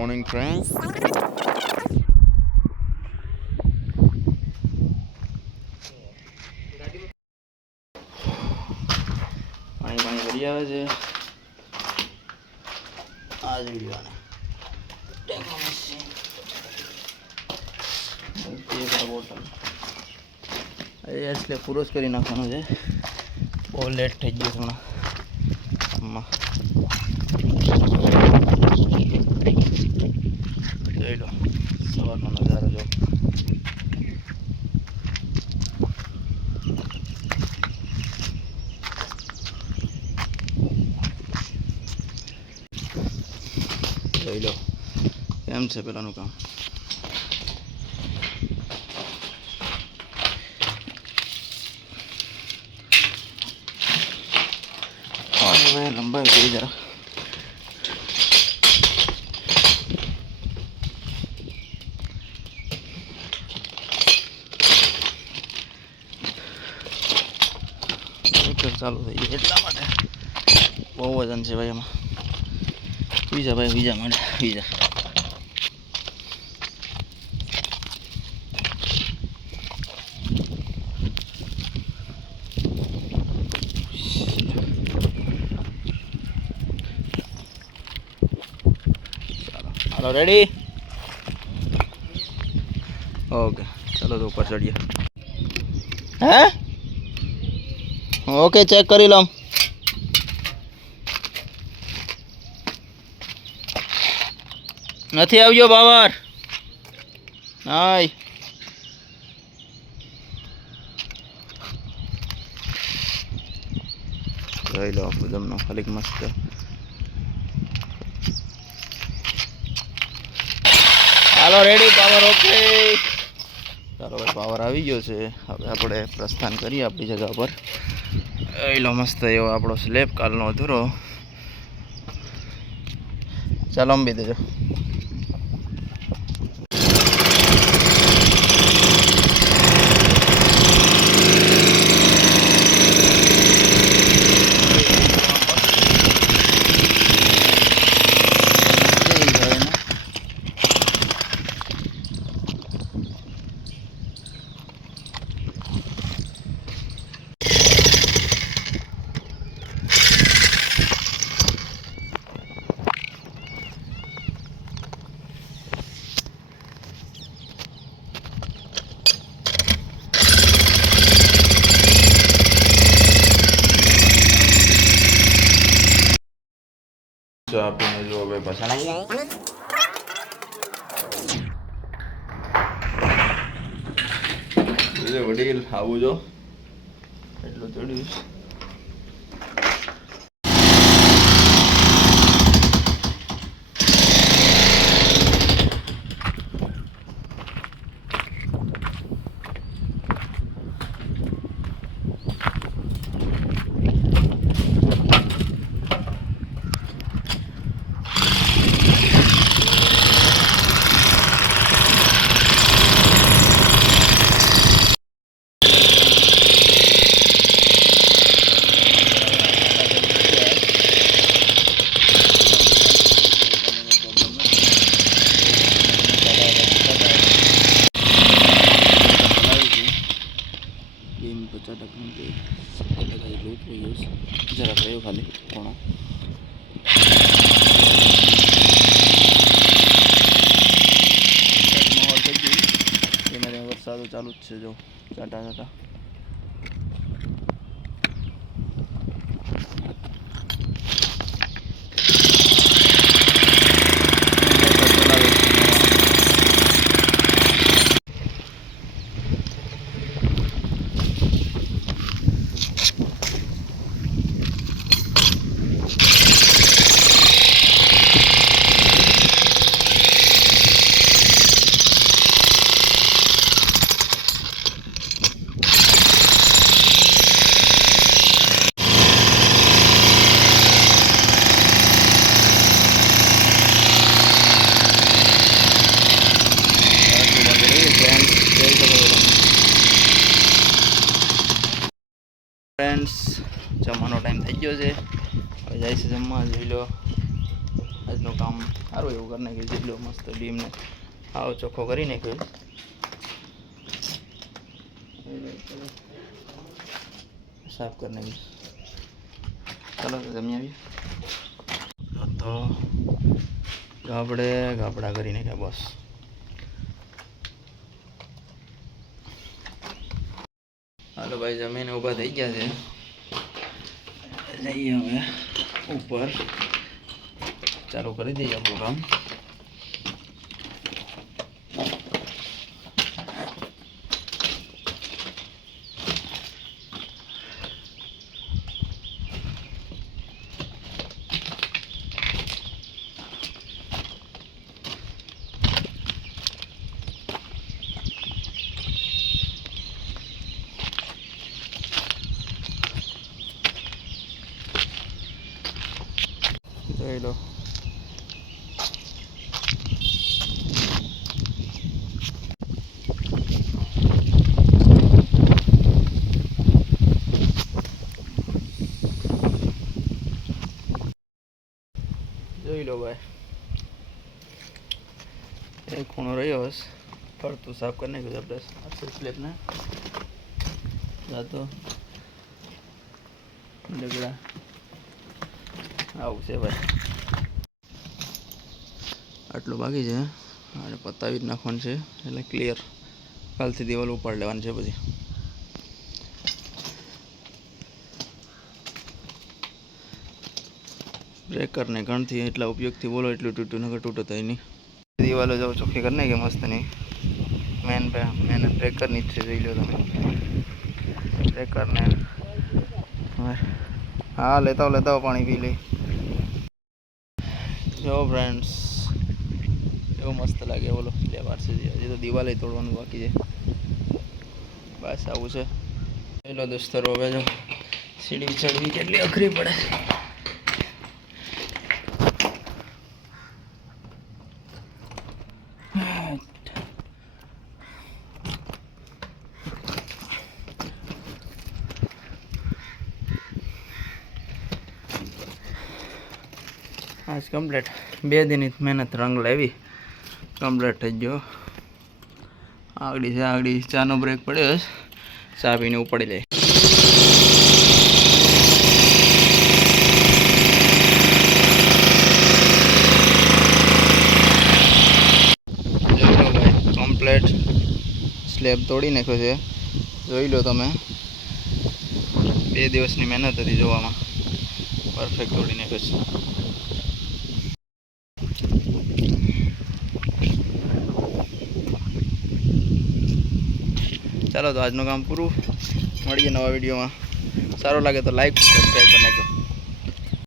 morning, friends. પાણી ભરી આવે છે આ જ વિડીયોને બોટલ એટલે પૂરો જ કરી નાખવાનો છે. બહુ લેટ થઈ ગયો હમણાં આમાં જોઈ લો સવારનો નજારો જો. જોઈ લો કેમ છે પેલાનું કામ. હવે લંબાઈ ગઈ જરા. ચાલુ થઈ ગયું એટલા માટે બહુ વજન છે ભાઈ એમાં. બીજા ભાઈ બીજા માટે બીજા ચાલો રેડી ઓકે ચાલો તો ઉપર ચડીએ. હે ઓકે ચેક કરી લઉં. નથી આવજો બાબર હાય જોઈ લો જમનો ખાલી મસ્ત. હાલો રેડી પાવર ઓકે. ચાલો ભાઈ પાવર આવી ગયો છે. હવે આપણે પ્રસ્થાન કરીએ આપણી જગ્યા પર. એલો મસ્ત એવો આપણો સ્લેબ કાલનો અધૂરો. ચાલો અંબી દેજો. આપીને જો હવે પછાડી વડીલ આવું જો એટલું ચડ્યું. જરા રહ્યો ખાલી કોણો માહોલ થઈ ગયું. એમાં વરસાદ ચાલુ જ છે જો ચાટા ચાટા. ફ્રેન્ડ્સ જમવાનો ટાઈમ થઈ ગયો છે. હવે જાય છે જમવા. જોઈ લો આજનું કામ સારું એવું કરી નાખ્યું, જેટલો મસ્ત બીમને આવો ચોખ્ખો કરી નાખ્યો. સાફ કરી નાખ્યું. ચાલો તો જમી આવીએ. તો ગાબડા કરી નાખ્યા બસ. હાલો ભાઈ, જમીને ઊભા થઈ ગયા છે. જઈએ હવે ઉપર, ચાલુ કરી દઈએ આપણું કામ. જોઈ લો. જોઈ લો ભાઈ, એક ખૂણો રહ્યો હશે, ફરતું સાફ કરી નાખ્યું આપણે સ્લેબને. જાતો ડગડા આવું છે ભાઈ. આટલું બાકી છે અને પતાવી જ નાખવાનું છે એટલે ક્લિયર. કાલથી દિવાલ ઉપાડ લેવાની છે. પછી બ્રેકરને ગણથી એટલા ઉપયોગથી બોલો એટલું તૂટ્યું, નકર તૂટો થાય નહીં. દિવાલો જો ચોખ્ખી કરી નાખી મસ્ત નહીં. મેન બ્રેકરની જ છે, જોઈ લો તમે બ્રેકરને. હા લેતા આવો પાણી પી લઈ. જો ફ્રેન્ડ્સ, એવું મસ્ત લાગે. બોલો સ્લેબ આરસી હજી તો દિવાલે તોડવાનું બાકી છે. બસ આવું છે. પેલો દોસ્તરો હવે જો સીડી ચડવી કેટલી અઘરી પડે. આજ કમ્પ્લીટ 2 દિનની મહેનત રંગ લાવી, કમ્પ્લીટ થઈ ગયો. આગળ ચાનો બ્રેક પડ્યો, ચા પીને ઉપાડી લે. ભાઈ કમ્પ્લીટ સ્લેબ તોડી નાખ્યો છે, જોઈ લો તમે. 2 દિવસની મહેનત હતી જોવામાં, પરફેક્ટ તોડી નાખ્યો છે. ચાલો તો આજનું કામ પૂરું. મળીએ નવા વિડીયોમાં. સારો લાગે તો લાઈક સબસ્ક્રાઈબ કરી નાખો.